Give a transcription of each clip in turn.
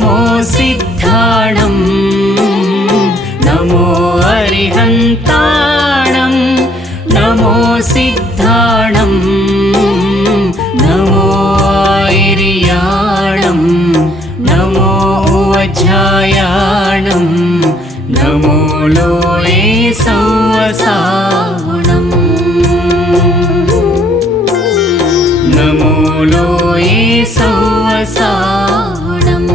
नमो सिद्धाणं नमो अरिहन्ताणं नमो सिद्धाणं नमो ऐरियाणं नमो वज्रायाणं नमो लोये संवसाहुणं नमो लोये ಸಂವಸಾಹುಣಂ.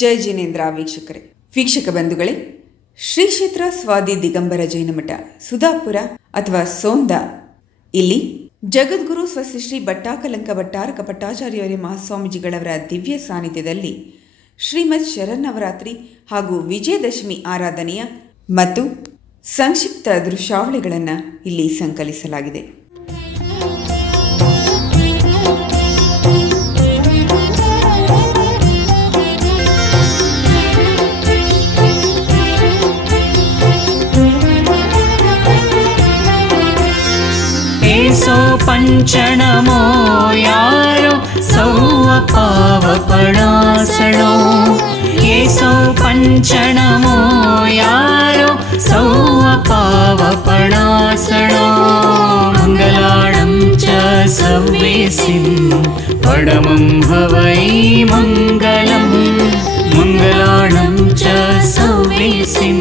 ಜೈ ಜಿನೇಂದ್ರ ವೀಕ್ಷಕ ಬಂಧುಗಳೇ, ಶ್ರೀ ಕ್ಷೇತ್ರ ಸ್ವಾದಿ ದಿಗಂಬರ ಜೈನ ಮಠ ಸುಧಾಪುರ ಅಥವಾ ಸೋಂದ ಇಲ್ಲಿ ಜಗದ್ಗುರು ಸ್ವಸ್ತಿ ಶ್ರೀ ಭಟ್ಟಾಕಲಂಕ ಭಟ್ಟಾರಕ ಭಟ್ಟಾಚಾರ್ಯವರೇ ಮಹಾಸ್ವಾಮೀಜಿಗಳವರ ದಿವ್ಯ ಸಾನ್ನಿಧ್ಯದಲ್ಲಿ ಶ್ರೀಮದ್ ಶರನ್ನವರಾತ್ರಿ ಹಾಗೂ ವಿಜಯದಶಮಿ ಆರಾಧನೆಯ ಮತ್ತು ಸಂಕ್ಷಿಪ್ತ ದೃಶ್ಯಾವಳಿಗಳನ್ನು ಇಲ್ಲಿ ಸಂಕಲಿಸಲಾಗಿದೆ. सौ पंचनमो यारो सौव पावपणासणो ये सौ पंचनमो यारो सौव पावपणासणो मंगलाणं च सव्वेसिं पडमं हवै मंगलं मंगलाणं च सव्वेसिं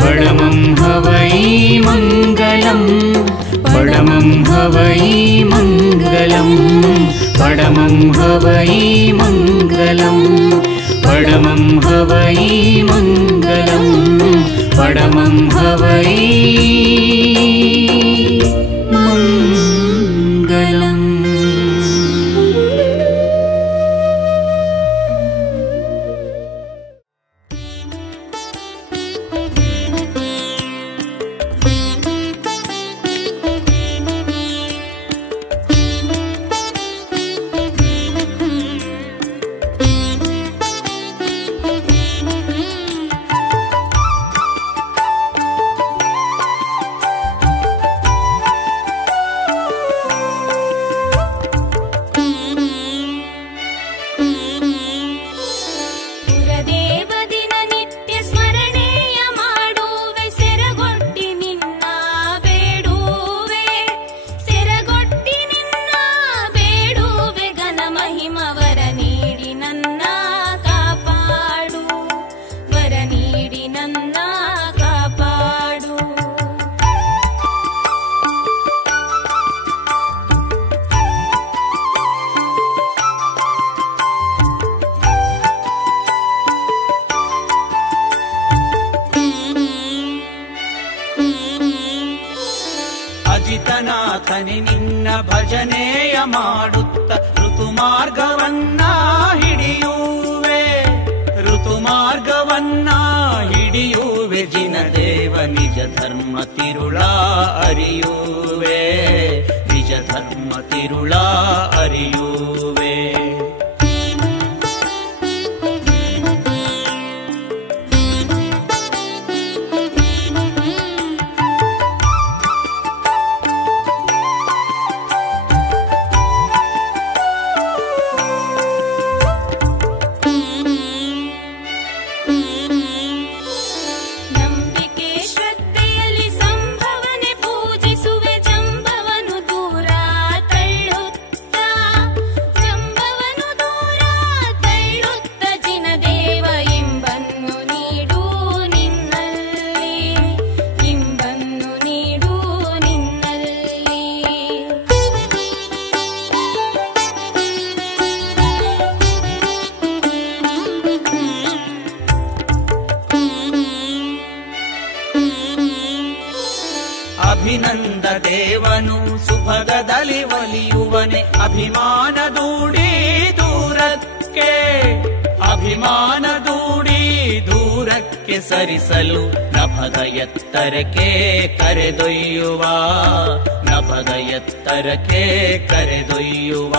पडमं हवै मंगलं पडमं हवै मंगलं पडमं हवै मंगलं पडमं हवै मंगलं पडमं हवै मंगलम्. ಅಜಿತನಾಥನೆ ನಿನ್ನ ಭಜನೆಯ ಮಾಡುತ್ತ ಋತುಮಾರ್ಗವನ್ನ ಹಿಡಿಯುವೆ ಋತುಮಾರ್ಗವನ್ನ ಹಿಡಿಯುವೆ ಜಿನದೇವ ನಿಜ ಧರ್ಮ ತಿರುಳ ಅರಿಯುವೆ ನಿಜ ಧರ್ಮ ತಿರುಳ ಅರಿಯುವೆ. ಅಭಿನಂದ ದೇವನು ಸುಭಗದಲ್ಲಿ ಒಲಿಯುವನೆ ಅಭಿಮಾನ ದೂಡಿ ದೂರಕ್ಕೆ ಅಭಿಮಾನ ದೂಡಿ ದೂರಕ್ಕೆ ಸರಿಸಲು ನಭದ ಎತ್ತರಕ್ಕೆ ಕರೆದೊಯ್ಯುವ ನಭದ ಎತ್ತರಕ್ಕೆ ಕರೆದೊಯ್ಯುವ.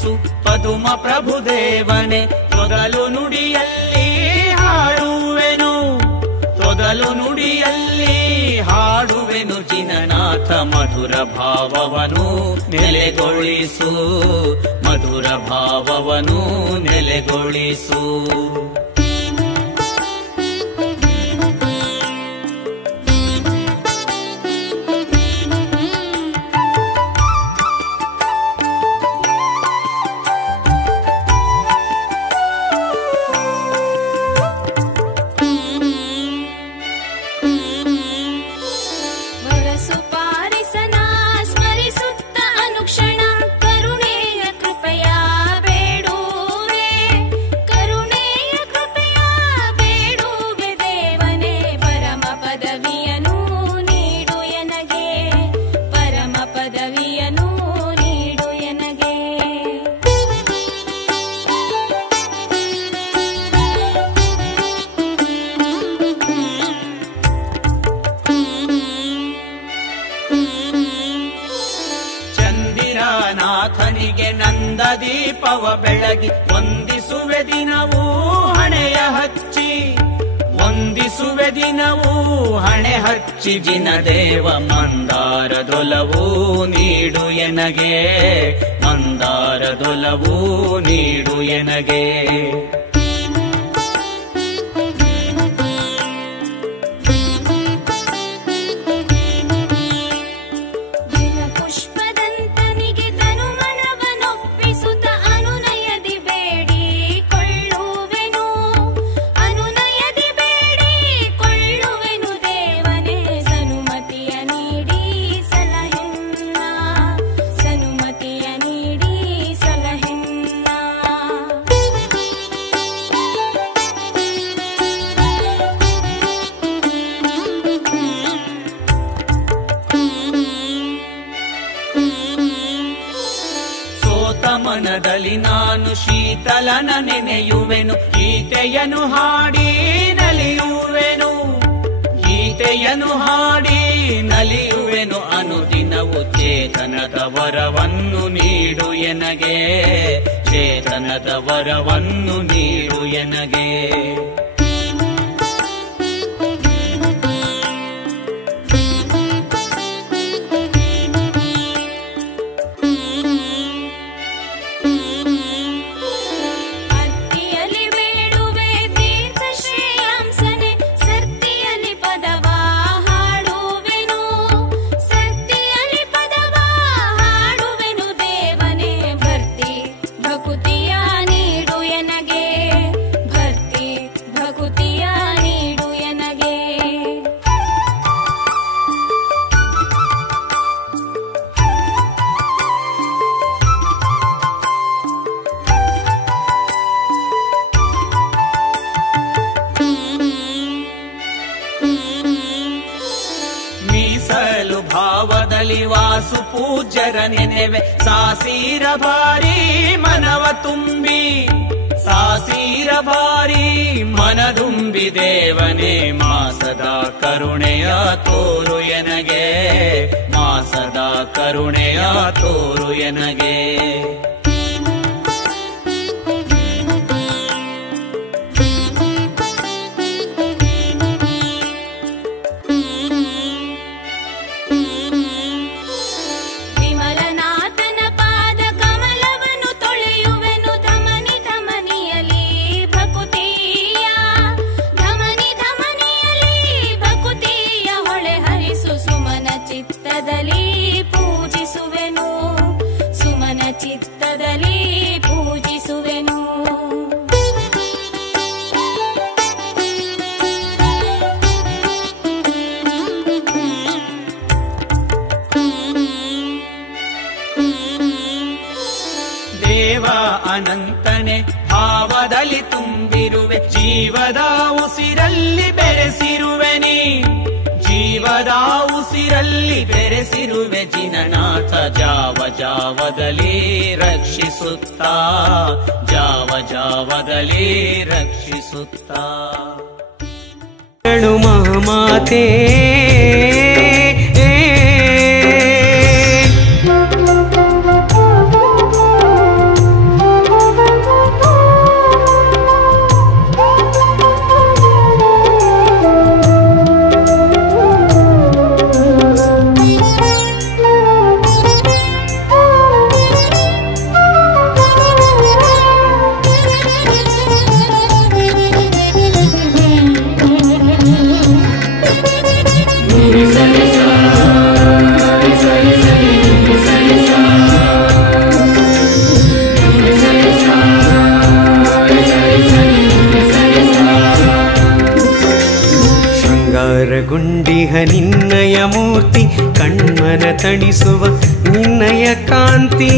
ಹರಿಸು ಪದುಮ ಪ್ರಭುದೇವನೇ. ತೊದಲು ನುಡಿಯಲ್ಲಿ ಹಾಡುವೆನು, ತೊದಲು ನುಡಿಯಲ್ಲಿ ಹಾಡುವೆನು ಜಿನನಾಥ. ಮಧುರ ಭಾವವನು ನೆಲೆಗೊಳಿಸು, ಮಧುರ ಭಾವವನು ನೆಲೆಗೊಳಿಸು. ದೀಪವ ಬೆಳಗಿ ವಂದಿಸುವೆ ದಿನವೂ ಹಣೆಯ ಹಚ್ಚಿ, ವಂದಿಸುವೆ ದಿನವೂ ಹಣೆ ಹಚ್ಚಿ. ಜಿನದೇವ ಮಂದಾರದೊಲವೂ ನೀಡು ಎನಗೆ, ಮಂದಾರದೊಲವೂ ನೀಡು ಎನಗೆ. ಮನದಲ್ಲಿ ನಾನು ಶೀತಲನ ನೆನೆಯುವೆನು, ಗೀತೆಯನ್ನು ಹಾಡಿ ನಲಿಯುವೆನು, ಗೀತೆಯನ್ನು ಹಾಡಿ ನಲಿಯುವೆನು. ಅನುದಿನವು ಚೇತನದ ವರವನ್ನು ನೀಡು ಎನಗೆ, ಚೇತನದ ವರವನ್ನು ನೀಡು ಎನಗೆ. ಭಾವದಲ್ಲಿ ವಾಸು ಪೂಜ್ಯರ ನೆನೆವೆ, ಸಾಸೀರ ಭಾರಿ ಮನವ ತುಂಬಿ, ಸಾಸೀರ ಭಾರಿ ಮನದುಂಬಿ. ದೇವನೇ ಮಾಸದ ಕರುಣೆಯ ತೋರು ಎನಗೆ, ಮಾಸದ ಕರುಣೆಯ ತೋರು ಎನಗೆ. ಚಿತ್ತದಲ್ಲಿ ಪೂಜಿಸುವೆನು. ದೇವ ಅನಂತನೆ ಭಾವದಲ್ಲಿ ತುಂಬಿರುವೆ, ಜೀವದ ಉಸಿರಲ್ಲಿ ಬೆರೆಸಿರುವೆನಿ, ಜೀವದ ಉಸಿರಲ್ಲಿ ಬೆರೆಸಿರುವೆ. ಜಿನನಾಥ ಜಾವ ಜಾವದಲ್ಲಿ ರಕ್ಷಿಸುತ್ತಾ, ಜಾವ ಜಾವದಲ್ಲಿ ರಕ್ಷಿಸುತ್ತಾ. ಮಹಾಮಾತೆ ಶೃಂಗಾರಗೊಂಡಿಹ ನಿನ್ನಯ ಮೂರ್ತಿ ಕಣ್ಮನ ತಣಿಸುವ ನಿನ್ನಯ ಕಾಂತಿ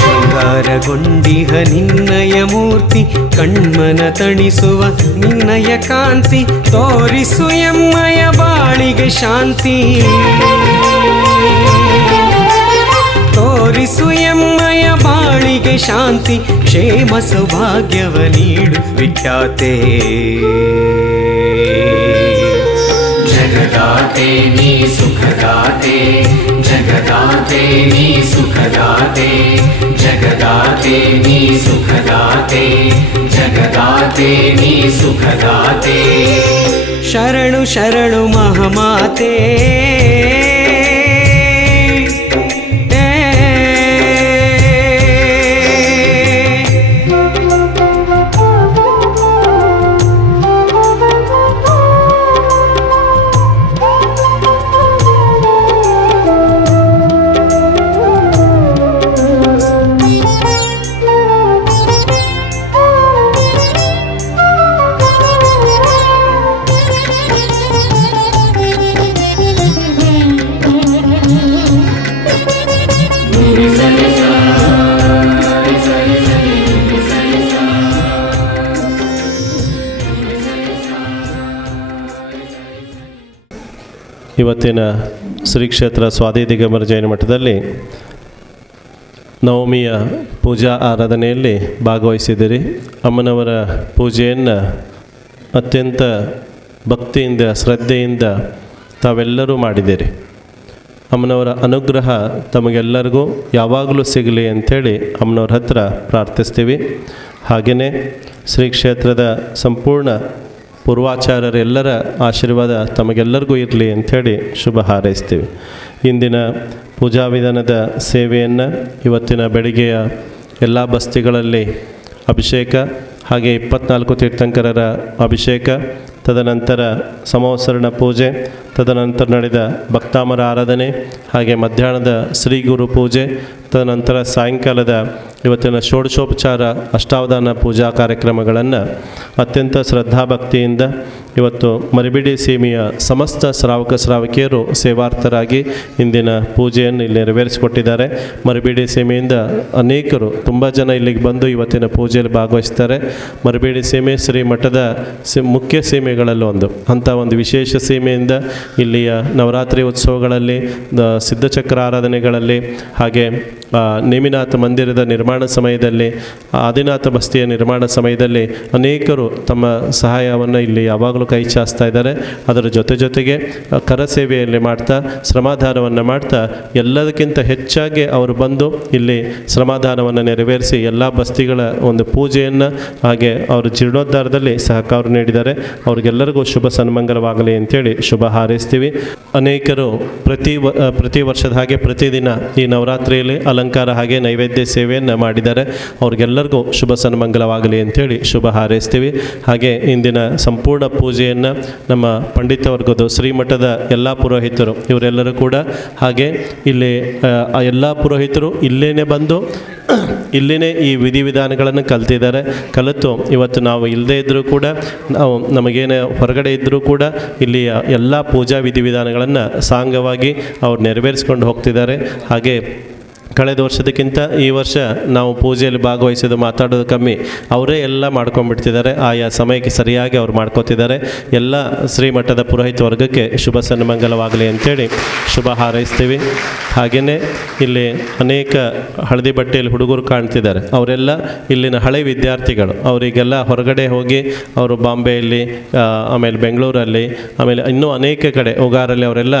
ಶೃಂಗಾರಗೊಂಡಿಹ ನಿನ್ನಯ ಮೂರ್ತಿ ಕಣ್ಮನ ತಣಿಸುವ ನಿನ್ನಯ ಕಾಂತಿ ತೋರಿಸು ಎಮ್ಮಯ ಬಾಳಿಗೆ ಶಾಂತಿ ತೋರಿಸು ಎಮ್ಮಯ ಬಾಳಿಗೆ ಶಾಂತಿ ಕ್ಷೇಮ ಸೌಭಾಗ್ಯವ ನೀಡು ವಿಖ್ಯಾತೆ ಜಗದಾತೆ ನೀ ಸುಖದಾತೆ ಜಗದಾತೆ ನೀ ಸುಖದಾತೆ ಜಗದಾತೆ ನೀ ಸುಖದಾತೆ ಜಗದಾತೆ ನೀ ಸುಖದಾತೆ ಶರಣು ಶರಣು ಮಹಾಮಾತೆ ಇವತ್ತಿನ ಶ್ರೀ ಕ್ಷೇತ್ರ ಸ್ವಾತಿ ದಿಗಂಬರ ಜೈನ ಮಠದಲ್ಲಿ ನವಮಿಯ ಪೂಜಾ ಆರಾಧನೆಯಲ್ಲಿ ಭಾಗವಹಿಸಿದಿರಿ. ಅಮ್ಮನವರ ಪೂಜೆಯನ್ನು ಅತ್ಯಂತ ಭಕ್ತಿಯಿಂದ ಶ್ರದ್ಧೆಯಿಂದ ತಾವೆಲ್ಲರೂ ಮಾಡಿದ್ದೀರಿ. ಅಮ್ಮನವರ ಅನುಗ್ರಹ ತಮಗೆಲ್ಲರಿಗೂ ಯಾವಾಗಲೂ ಸಿಗಲಿ ಅಂಥೇಳಿ ಅಮ್ಮನವ್ರ ಹತ್ರ ಪ್ರಾರ್ಥಿಸ್ತೀವಿ. ಹಾಗೆಯೇ ಶ್ರೀ ಕ್ಷೇತ್ರದ ಸಂಪೂರ್ಣ ಪೂರ್ವಾಚಾರ್ಯರೆಲ್ಲರ ಆಶೀರ್ವಾದ ತಮಗೆಲ್ಲರಿಗೂ ಇರಲಿ ಅಂಥೇಳಿ ಶುಭ ಹಾರೈಸ್ತೀವಿ. ಇಂದಿನ ಪೂಜಾ ವಿಧಾನದ ಸೇವೆಯನ್ನು ಇವತ್ತಿನ ಬೆಳಿಗ್ಗೆಯ ಎಲ್ಲ ಬಸ್ತಿಗಳಲ್ಲಿ ಅಭಿಷೇಕ, ಹಾಗೆ 24 ತೀರ್ಥಂಕರರ ಅಭಿಷೇಕ, ತದನಂತರ ಸಂವತ್ಸರಣ ಪೂಜೆ, ತದನಂತರ ನಡೆದ ಭಕ್ತಾಮರ ಆರಾಧನೆ, ಹಾಗೆ ಮಧ್ಯಾಹ್ನದ ಶ್ರೀ ಗುರು ಪೂಜೆ, ತದನಂತರ ಸಾಯಂಕಾಲದ ಇವತ್ತಿನ ಷೋಡಶೋಪಚಾರ ಅಷ್ಟಾವಧಾನ ಪೂಜಾ ಕಾರ್ಯಕ್ರಮಗಳನ್ನು ಅತ್ಯಂತ ಶ್ರದ್ಧಾಭಕ್ತಿಯಿಂದ ಇವತ್ತು ಮರಿಬಿಡಿ ಸೀಮೆಯ ಸಮಸ್ತ ಶ್ರಾವಕ ಶ್ರಾವಕಿಯರು ಸೇವಾರ್ಥರಾಗಿ ಇಂದಿನ ಪೂಜೆಯನ್ನು ಇಲ್ಲಿ ನೆರವೇರಿಸಿಕೊಟ್ಟಿದ್ದಾರೆ. ಮರಿಬಿಡಿ ಸೀಮೆಯಿಂದ ಅನೇಕರು ತುಂಬ ಜನ ಇಲ್ಲಿಗೆ ಬಂದು ಇವತ್ತಿನ ಪೂಜೆಯಲ್ಲಿ ಭಾಗವಹಿಸ್ತಾರೆ. ಮರಿಬಿಡಿ ಸೀಮೆ ಶ್ರೀ ಮಠದ ಮುಖ್ಯ ಸೀಮೆಗಳಲ್ಲಿ ಅಂಥ ಒಂದು ವಿಶೇಷ ಸೀಮೆಯಿಂದ ಇಲ್ಲಿಯ ನವರಾತ್ರಿ ಉತ್ಸವಗಳಲ್ಲಿ, ಸಿದ್ಧಚಕ್ರ ಆರಾಧನೆಗಳಲ್ಲಿ, ಹಾಗೆ ನೇಮಿನಾಥ ಮಂದಿರದ ನಿರ್ಮಾಣ ಸಮಯದಲ್ಲಿ, ಆದಿನಾಥ ಬಸ್ತಿಯ ನಿರ್ಮಾಣ ಸಮಯದಲ್ಲಿ ಅನೇಕರು ತಮ್ಮ ಸಹಾಯವನ್ನು ಇಲ್ಲಿ ಯಾವಾಗಲೂ ಕೈ ಚಾಚ್ತಾ ಇದ್ದಾರೆ. ಅದರ ಜೊತೆಗೆ ಕರಸೇವೆಯಲ್ಲಿ ಮಾಡ್ತಾ ಶ್ರಮದಾನವನ್ನು ಮಾಡ್ತಾ ಎಲ್ಲದಕ್ಕಿಂತ ಹೆಚ್ಚಾಗಿ ಅವರು ಬಂದು ಇಲ್ಲಿ ಶ್ರಮದಾನವನ್ನು ನೆರವೇರಿಸಿ ಎಲ್ಲ ಬಸ್ತಿಗಳ ಒಂದು ಪೂಜೆಯನ್ನು, ಹಾಗೆ ಅವರು ಜೀರ್ಣೋದ್ಧಾರದಲ್ಲಿ ಸಹಕಾರ ನೀಡಿದ್ದಾರೆ. ಅವ್ರಿಗೆಲ್ಲರಿಗೂ ಶುಭ ಸನ್ಮಂಗಲವಾಗಲಿ ಅಂತೇಳಿ ಶುಭ ಹಾರೈಸ್ತೀವಿ. ಅನೇಕರು ಪ್ರತಿ ವರ್ಷದ ಹಾಗೆ ಪ್ರತಿದಿನ ಈ ನವರಾತ್ರಿಯಲ್ಲಿ ಅಲಂಕಾರ ಹಾಗೆ ನೈವೇದ್ಯ ಸೇವೆಯನ್ನು ಮಾಡಿದ್ದಾರೆ. ಅವ್ರಿಗೆಲ್ಲರಿಗೂ ಶುಭ ಸನ್ಮಂಗಲವಾಗಲಿ ಅಂಥೇಳಿ ಶುಭ ಹಾರೈಸ್ತೀವಿ. ಹಾಗೆ ಇಂದಿನ ಸಂಪೂರ್ಣ ಪೂಜೆಯನ್ನು ನಮ್ಮ ಪಂಡಿತ ವರ್ಗದ ಶ್ರೀಮಠದ ಎಲ್ಲ ಪುರೋಹಿತರು ಇವರೆಲ್ಲರೂ ಕೂಡ, ಹಾಗೆ ಇಲ್ಲಿ ಎಲ್ಲ ಪುರೋಹಿತರು ಇಲ್ಲೇನೆ ಬಂದು ಇಲ್ಲಿನೇ ಈ ವಿಧಿವಿಧಾನಗಳನ್ನು ಕಲ್ತಿದ್ದಾರೆ. ಕಲಿತು ಇವತ್ತು ನಾವು ಇಲ್ಲದೇ ಇದ್ದರೂ ಕೂಡ, ನಮಗೇನು ಹೊರಗಡೆ ಇದ್ದರೂ ಕೂಡ ಇಲ್ಲಿಯ ಎಲ್ಲ ಪೂಜಾ ವಿಧಿವಿಧಾನಗಳನ್ನು ಸಾಂಗವಾಗಿ ಅವ್ರು ನೆರವೇರಿಸ್ಕೊಂಡು ಹೋಗ್ತಿದ್ದಾರೆ. ಹಾಗೆ ಕಳೆದ ವರ್ಷದಕ್ಕಿಂತ ಈ ವರ್ಷ ನಾವು ಪೂಜೆಯಲ್ಲಿ ಭಾಗವಹಿಸೋದು ಮಾತಾಡೋದು ಕಮ್ಮಿ, ಅವರೇ ಎಲ್ಲ ಮಾಡ್ಕೊಂಡ್ಬಿಡ್ತಿದ್ದಾರೆ. ಆಯಾ ಸಮಯಕ್ಕೆ ಸರಿಯಾಗಿ ಅವ್ರು ಮಾಡ್ಕೋತಿದ್ದಾರೆ. ಎಲ್ಲ ಶ್ರೀಮಠದ ಪುರೋಹಿತ ವರ್ಗಕ್ಕೆ ಶುಭ ಸನ್ಮಂಗಲವಾಗಲಿ ಅಂಥೇಳಿ ಶುಭ ಹಾರೈಸ್ತೀವಿ. ಹಾಗೆಯೇ ಇಲ್ಲಿ ಅನೇಕ ಹಳದಿ ಬಟ್ಟೆಯಲ್ಲಿ ಹುಡುಗರು ಕಾಣ್ತಿದ್ದಾರೆ. ಅವರೆಲ್ಲ ಇಲ್ಲಿನ ಹಳೆ ವಿದ್ಯಾರ್ಥಿಗಳು. ಅವರಿಗೆಲ್ಲ ಹೊರಗಡೆ ಹೋಗಿ ಅವರು ಬಾಂಬೆಯಲ್ಲಿ, ಆಮೇಲೆ ಬೆಂಗಳೂರಲ್ಲಿ, ಆಮೇಲೆ ಇನ್ನೂ ಅನೇಕ ಕಡೆ ಉಗಾರಲ್ಲಿ ಅವರೆಲ್ಲ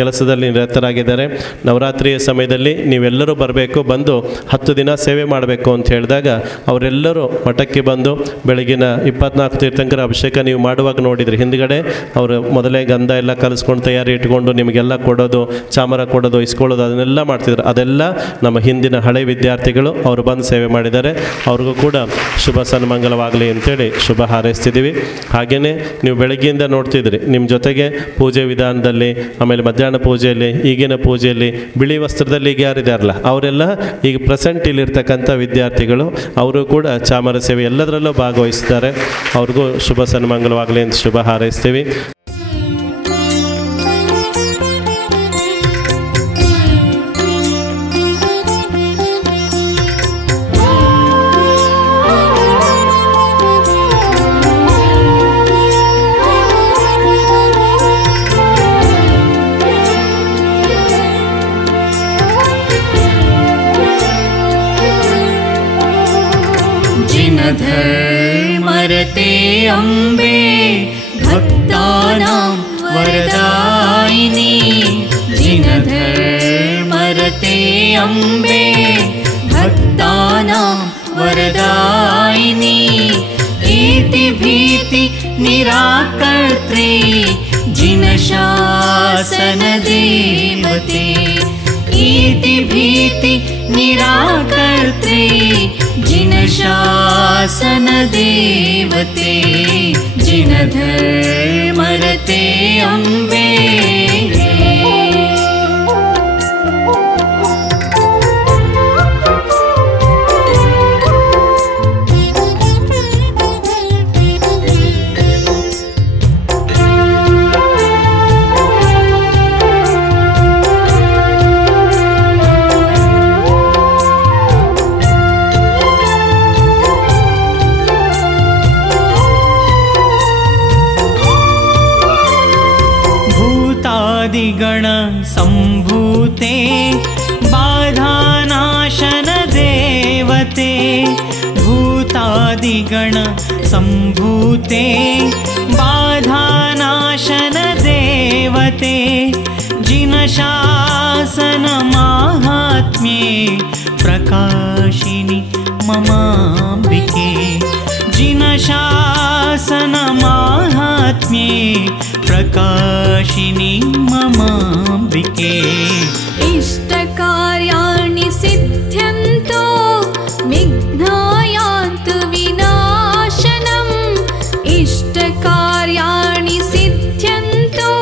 ಕೆಲಸದಲ್ಲಿ ನಿರತರಾಗಿದ್ದಾರೆ. ನವರಾತ್ರಿಯ ಸಮಯದಲ್ಲಿ ನೀವೆಲ್ಲರೂ ಬರಬೇಕು, ಬಂದು 10 ದಿನ ಸೇವೆ ಮಾಡಬೇಕು ಅಂತ ಹೇಳಿದಾಗ ಅವರೆಲ್ಲರೂ ಮಠಕ್ಕೆ ಬಂದು ಬೆಳಗಿನ 24 ತೀರ್ಥಂಕರ ಅಭಿಷೇಕ ನೀವು ಮಾಡುವಾಗ ನೋಡಿದ್ರಿ, ಹಿಂದ್ಗಡೆ ಅವರು ಮೊದಲೇ ಗಂಧ ಎಲ್ಲ ಕಲಿಸ್ಕೊಂಡು ತಯಾರಿ ಇಟ್ಕೊಂಡು ನಿಮಗೆಲ್ಲ ಕೊಡೋದು, ಚಾಮರ ಕೊಡೋದು, ಇಸ್ಕೊಳ್ಳೋದು ಅದನ್ನೆಲ್ಲ ಮಾಡ್ತಿದ್ರು. ಅದೆಲ್ಲ ನಮ್ಮ ಹಿಂದಿನ ಹಳೆ ವಿದ್ಯಾರ್ಥಿಗಳು ಅವರು ಬಂದು ಸೇವೆ ಮಾಡಿದ್ದಾರೆ. ಅವ್ರಿಗೂ ಕೂಡ ಶುಭ ಸನ್ಮಂಗಲವಾಗಲಿ ಅಂತೇಳಿ ಶುಭ ಹಾರೈಸ್ತಿದ್ದೀವಿ. ಹಾಗೆಯೇ ನೀವು ಬೆಳಗ್ಗೆಯಿಂದ ನೋಡ್ತಿದ್ರಿ, ನಿಮ್ಮ ಜೊತೆಗೆ ಪೂಜೆ ವಿಧಾನದಲ್ಲಿ, ಆಮೇಲೆ ಮಧ್ಯಾಹ್ನ ಪೂಜೆಯಲ್ಲಿ, ಈಗಿನ ಪೂಜೆಯಲ್ಲಿ ಬಿಳಿ ವಸ್ತ್ರದಲ್ಲಿ ಈಗ ಯಾರಿದಾರಲ್ಲ ಅವರೆಲ್ಲ ಈಗ ಪ್ರೆಸೆಂಟ್ ಇಲ್ಲಿರ್ತಕ್ಕಂಥ ವಿದ್ಯಾರ್ಥಿಗಳು. ಅವರು ಕೂಡ ಚಾಮರ ಸೇವೆ ಎಲ್ಲದರಲ್ಲೂ ಭಾಗವಹಿಸ್ತಾರೆ. ಅವ್ರಿಗೂ ಶುಭ ಸನ್ಮಂಗಲವಾಗಲಿ ಅಂತ ಶುಭ ಹಾರೈಸ್ತೀವಿ. धर्मरते अम्बे भक्तानां वरदायिनी, जिनधर्मरते अम्बे भक्तानां वरदायिनी, इति भीति निराकर्त्री जिनशासन देवते, इति भीति निराकर्त्री जिनशासन देवते, जिनधर्मरते अम्बे। गण संभूते बाधानाशन देवते, भूतादिगण संभूते बाधानाशन देवते, जिनशासन माहात्म्ये प्रकाशिनी ममाम्बिके, जिनशासन माहात्म्ये प्रकाशिनी ममाम्बिके। इष्टकार्याणि सिद्ध्यन्तो विघ्नायान्तु विनाशनम्, इष्टकार्याणि सिद्ध्यन्तो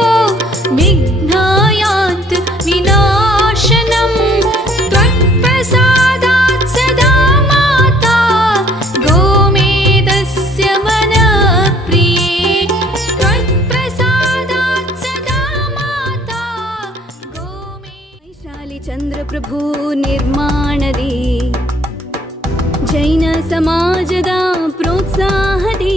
विघ्नायान्तु विनाशनम्, त्वत्प्रसादात् सदा माता गोमेदस्य मनप्रिये, त्वत्प्रसादात् सदा माता गोमे। चंद्रप्रभु निर्माणदे जैन समाजದ ಪ್ರೋತ್ಸಾಹದಿ